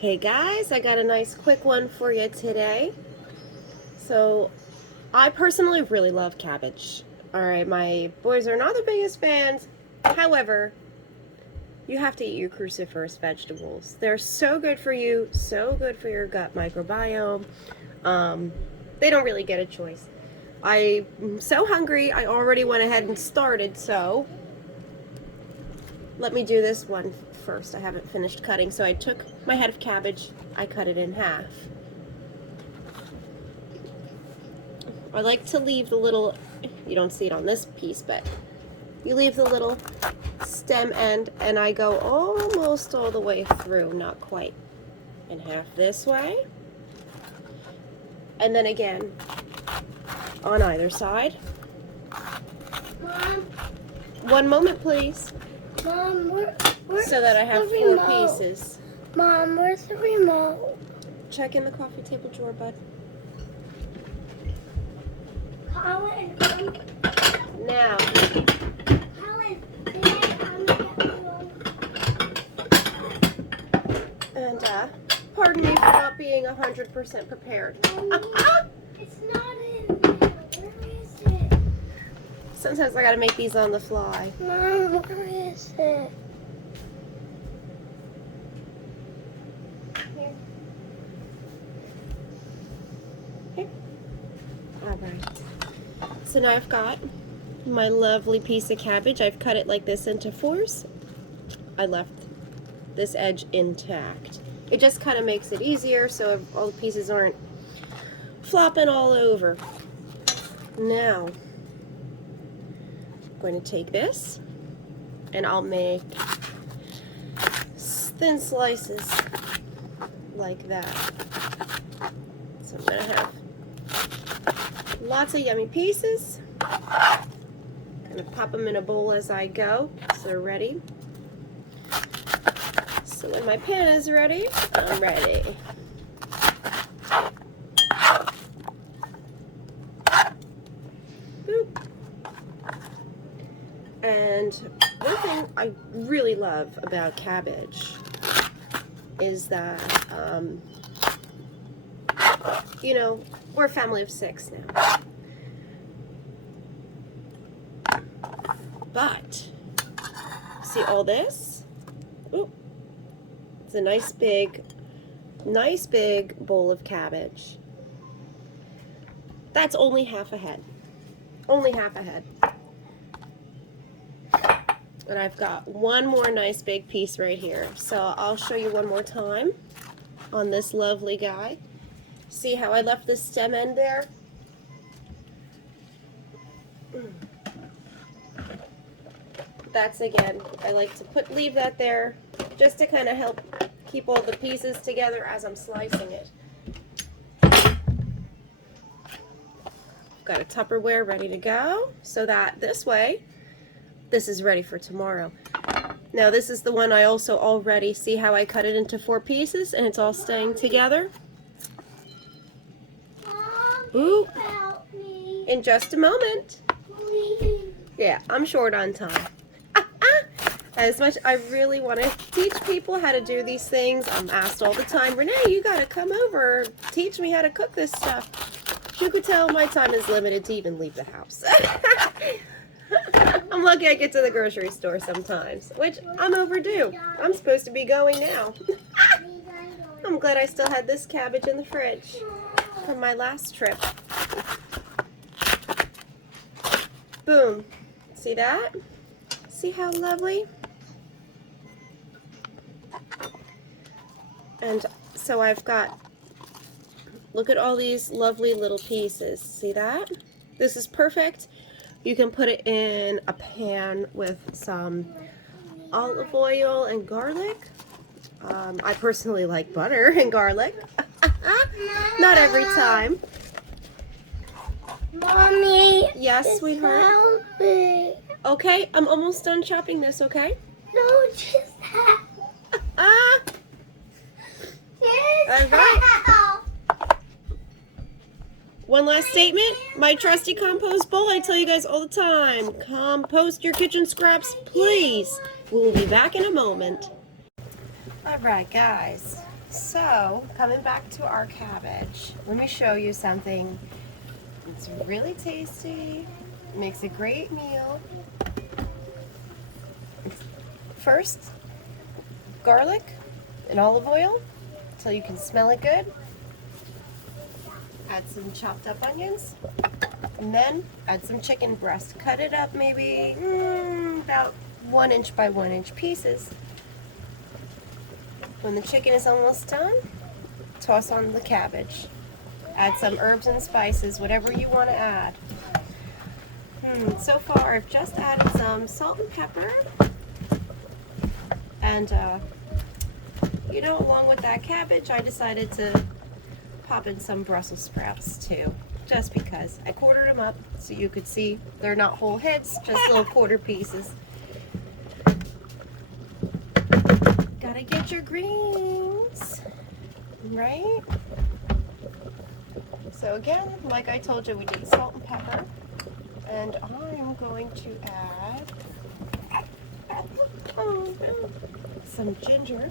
Hey guys, I got a nice quick one for you today. So, I personally really love cabbage. Alright, my boys are not the biggest fans. However, you have to eat your cruciferous vegetables. They're so good for you, so good for your gut microbiome. They don't really get a choice. I'm so hungry, I already went ahead and started, so let me do this one first. I haven't finished cutting, so I took my head of cabbage, I cut it in half. I like to leave the little, you don't see it on this piece, but you leave the little stem end, and I go almost all the way through, not quite, in half this way, and then again on either side. Mom. One moment, please. Mom, where's so that I have the 4 remote? pieces. Mom, where's the remote? Check in the coffee table drawer, bud. Colin, Now, Colin, can I get the remote? and pardon me for not being 100% prepared. Mommy, it's not in there. Where is it? Sometimes I gotta make these on the fly. Mom, where is it? Here. Here. Alright. So now I've got my lovely piece of cabbage. I've cut it like this into 4s. I left this edge intact. It just kind of makes it easier so all the pieces aren't flopping all over. Now, I'm going to take this and I'll make thin slices like that. So I'm going to have lots of yummy pieces. Gonna pop them in a bowl as I go, so they're ready. So when my pan is ready, I'm ready. Boop. And one thing I really love about cabbage is that, you know, we're a family of 6 now. But, see all this? Ooh, it's a nice big bowl of cabbage. That's only half a head. Only half a head. And I've got one more nice big piece right here. So I'll show you one more time on this lovely guy. See how I left the stem end there? That's, again, I like to leave that there just to kind of help keep all the pieces together as I'm slicing it. Got a Tupperware ready to go so that this way, this is ready for tomorrow. Now this is the one I also already, see how I cut it into 4 pieces and it's all staying together? Mom, Ooh. help me. In just a moment. Please. Yeah, I'm short on time. As much I really want to teach people how to do these things. I'm asked all the time, Renee, you gotta come over, teach me how to cook this stuff. You could tell my time is limited to even leave the house. I'm lucky I get to the grocery store sometimes, which I'm overdue. I'm supposed to be going now. I'm glad I still had this cabbage in the fridge from my last trip. Boom. See that? See how lovely? And so I've got, look at all these lovely little pieces. See that? This is perfect. You can put it in a pan with some olive oil and garlic. I personally like butter and garlic. Not every time. Mommy. Yes, sweetheart. Help me. Okay, I'm almost done chopping this, okay? No, just help. Ah! Just All right. help. One last statement. My trusty compost bowl, I tell you guys all the time, compost your kitchen scraps, please. We'll be back in a moment. All right, guys. So, coming back to our cabbage, let me show you something. It's really tasty, makes a great meal. First, garlic and olive oil so you can smell it good. Add some chopped up onions, and then add some chicken breast. Cut it up maybe about 1 inch by 1 inch pieces. When the chicken is almost done, toss on the cabbage. Add some herbs and spices, whatever you want to add. So far I've just added some salt and pepper. And along with that cabbage, I decided to pop in some Brussels sprouts too, just because. I quartered them up so you could see they're not whole heads, just little quarter pieces. Gotta get your greens, right? So again, like I told you, we did salt and pepper, and I'm going to add some ginger.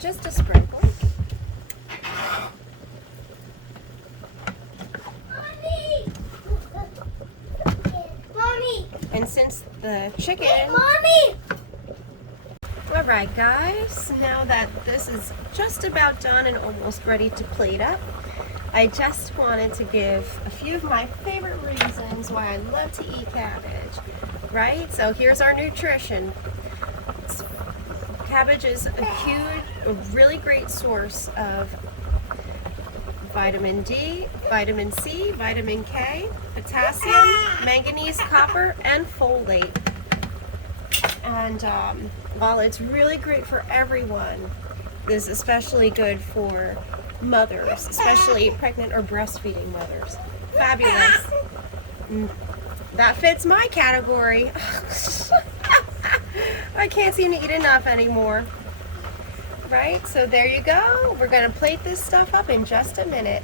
Just a sprinkle. Mommy! And since the chicken... Hey, Mommy! Alright guys, now that this is just about done and almost ready to plate up, I just wanted to give a few of my favorite reasons why I love to eat cabbage, right? So here's our nutrition. Cabbage is a really great source of vitamin D, vitamin C, vitamin K, potassium, manganese, copper, and folate. And while it's really great for everyone, this is especially good for mothers, especially pregnant or breastfeeding mothers. Fabulous. That fits my category. I can't seem to eat enough anymore. Right? So there you go. We're going to plate this stuff up in just a minute.